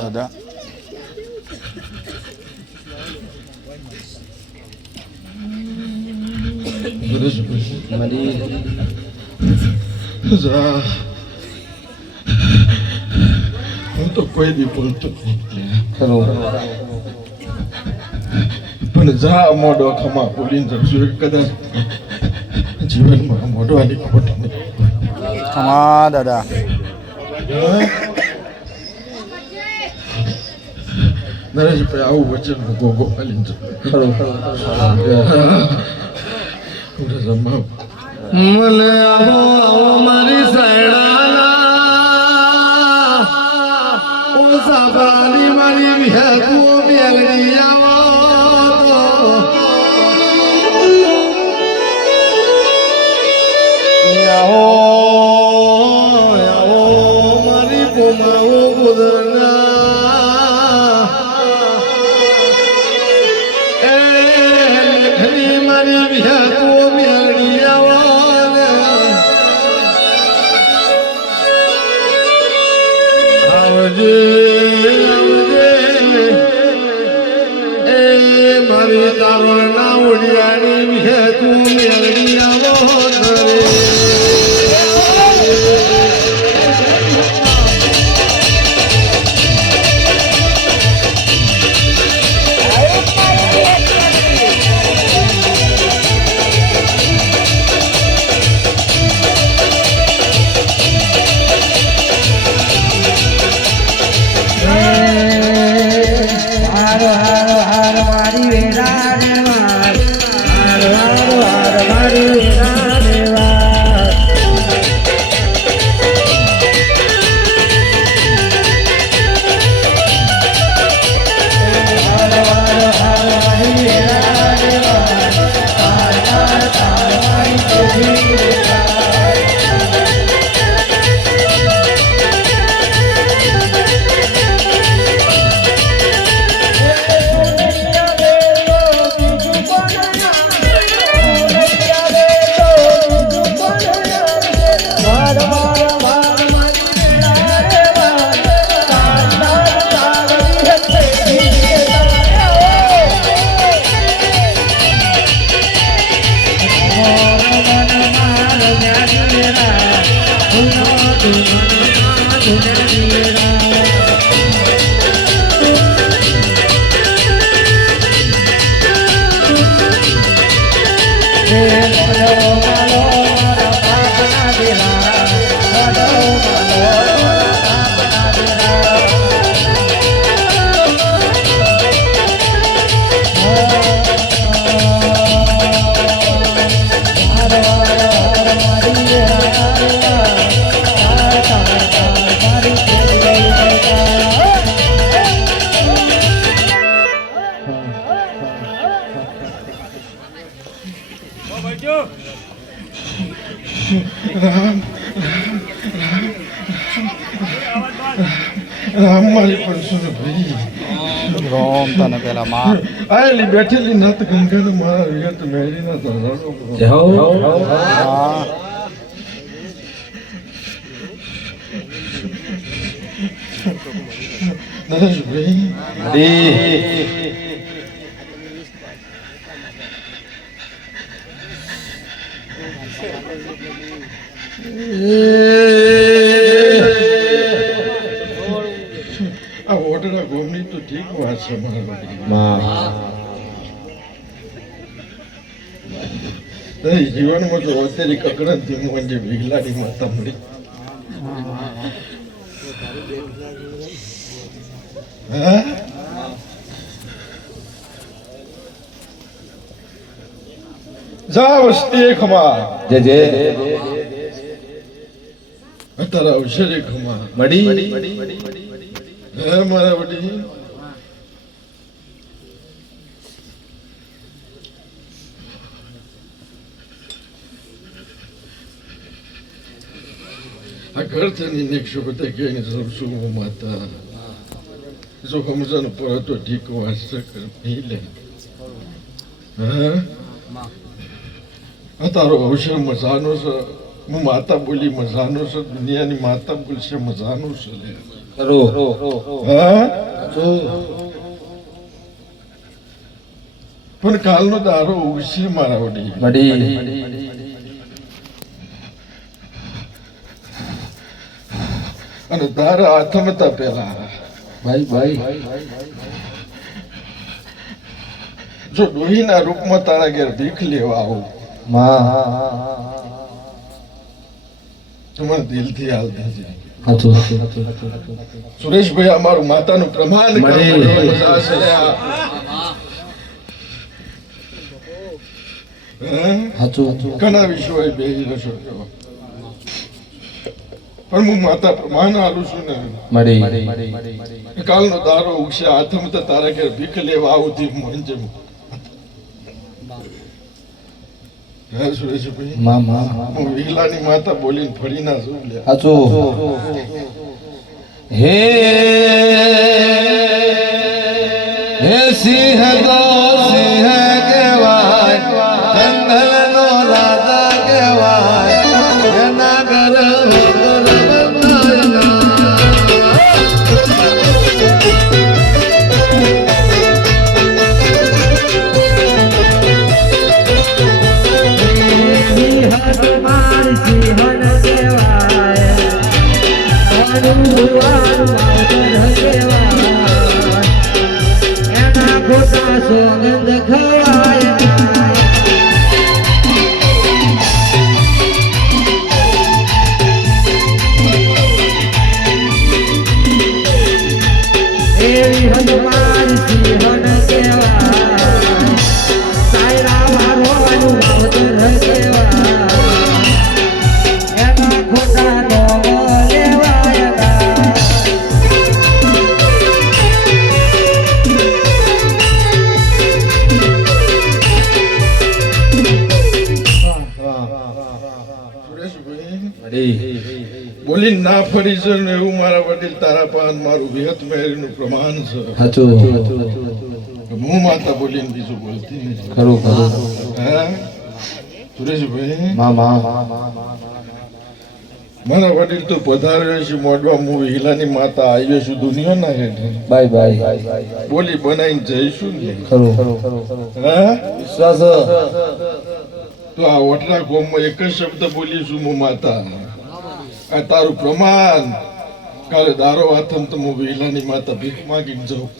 દાદા હું તો કોઈ દી બોલતો પણ જા મોઢો ખમા બોલીને જશું કદાચ જીવનમાં મોઢવાની ખોટ ખમા દાદા નરેશભાઈ આવું વચન ગોગો પાલીને જમાવ મને આવો આવો મારી સાયડા સાબાની મારી વિહાકુઓ મેલડી આવો આવો મારી પોમાઓ ગુદરના એ લેખની મારી વિહાકુઓ મેલડી આવો આવજે મારી તારણના ઓડિયાની વિહે તું મેળવી આવો ઘરે Yeah. રામ મારી પણ સુનો ભાઈ રોમ તને પેલા માં આયેલી બેઠેલી નાત ગંગાને મારા વિગત મેળીના ધરાડો હા નરેશભાઈ આ ઓટડા ગોમની તો ઠીક વાત છે મારા જીવનમાં તો અત્યારે કકડનથી મોંજે વિગલાડી માતા મળી જા વસ્તી ખમા જય જય અત્યારે અવસરે ખમા મડી હે મારા વડી આ ઘર થની નિક્ષો બધા કે શું માતા જો સમજન પર તો ઠીક વાસ્તે કર પીલે હા આ તારો અવસર મજાનો છે હું માતા બોલી મજાનો છે દુનિયાની માતા બોલશે મજાનો છે કરો હા પણ કાલનો દારો ઉગશે મારા વડી મડી અને તારા હાથમાં પેલા ભાઈ જો ડોહીના રૂપમાં તારા ઘેર ભીખ લેવા આવું માં તમારા દિલથી હાલ દેજે હાચું સુરેશભાઈ અમારું માતાનું પ્રમાણ હાચું ઘણા વિશ્વાય બેહી રસો પણ હું માતા પ્રમાણ હાલું છું ને મડી કાલનો દારો ઉગશે હાથમાં તો તારા ઘેર ભીખ લેવા આવું થી મોંજે હે સુરેશભાઈ માં હું વિહલાની માતા બોલીને ફરી ના છું લે હાચું હે સિંહ તો સિંહ કહેવાય જંગલનો રાજા કહેવાય એના ઘર સોગંદ ખવાય એવી હનુમાન સિંહન કેવાય સાયરા મારવાનું માવતર કેવાય એના ખોટા નો લેવાય બોલી ના ફરી છે ને એવું મારા વડીલ તારા પાન મારું વિહત મેળીનું પ્રમાણ છે હાચું હું માતા બોલીને બીજું બોલતી નથી ખરું હે સુરેશભાઈ માં મારા વડીલ તો પધાર્યો છે મોડવા હું વિહલાની માતા આવ્યો છું દુનિયાના હેઠે બાય બોલી બનાવીને જઈશું ને ખરું હે વિશ્વાસ તો આ ઓટલા ગોમમાં એક જ શબ્દ બોલીશું હું માતા આ તારું પ્રમાણ કાલે દારો હાથમ તો હું વિહલાની માતા ભીખ માંગીને જાઉં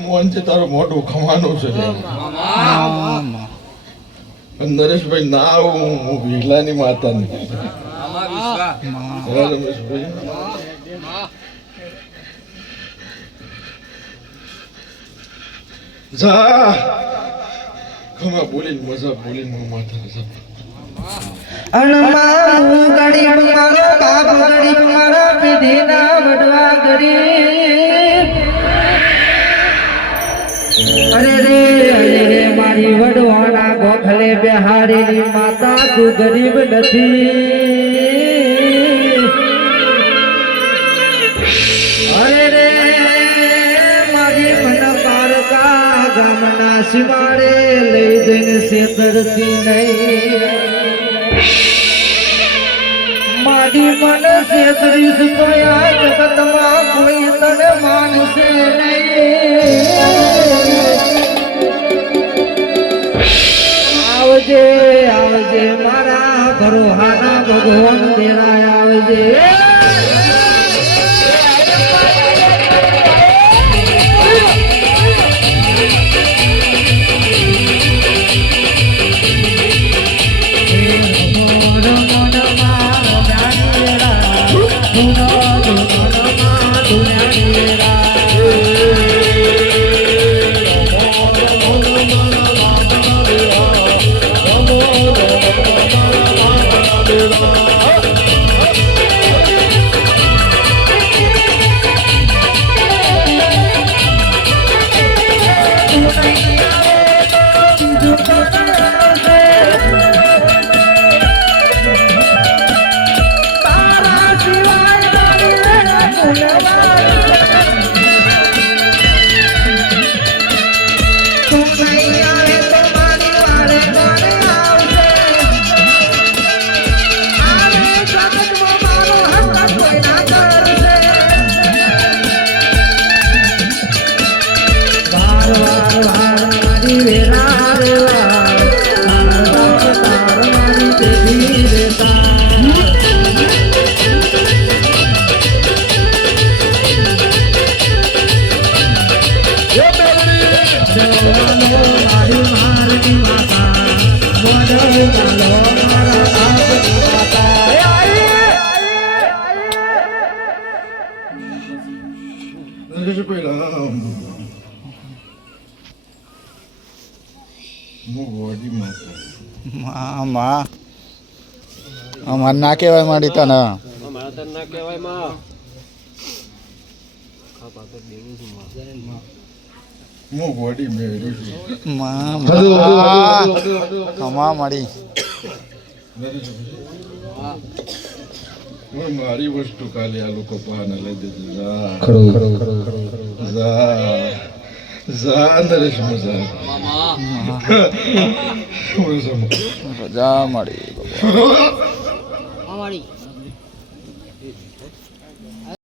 મોહનજી તારો મોઢું ખવાનું છે નરેશભાઈ ના આવું હું વિલાની માતાની રમેશભાઈ જા ખમા બોલીને મજા બોલીને હું માથા જા અનમારું ગરીબ મારો બાપ ગરીબ મારા પેઢીના વડવા ગરીબ અરે રે મારી વડવાના ગોખલે બેહાડેલી માતા તું ગરીબ નથી અરે રે મારી મન પારકા ગામના શિવાડે લઈ જઈને છેતરતી નહીં મારી મન છેતરીશ તો આ જગતમાં કોઈ તને માનશે નહીં આવજે આવજે મારા ભરોહાના ભગવાન તેરા આવજે નરેશભાઈ રામ હું વડી માતા માં અમાર ના કહેવાય મારી તને હું વડી મેળવી છું ખમા મળી હું મારી વસ્તુ કાલે આ લોકો પાના લઈ દીધું જા ખરું જા જા નરેશ મજા રજા મળી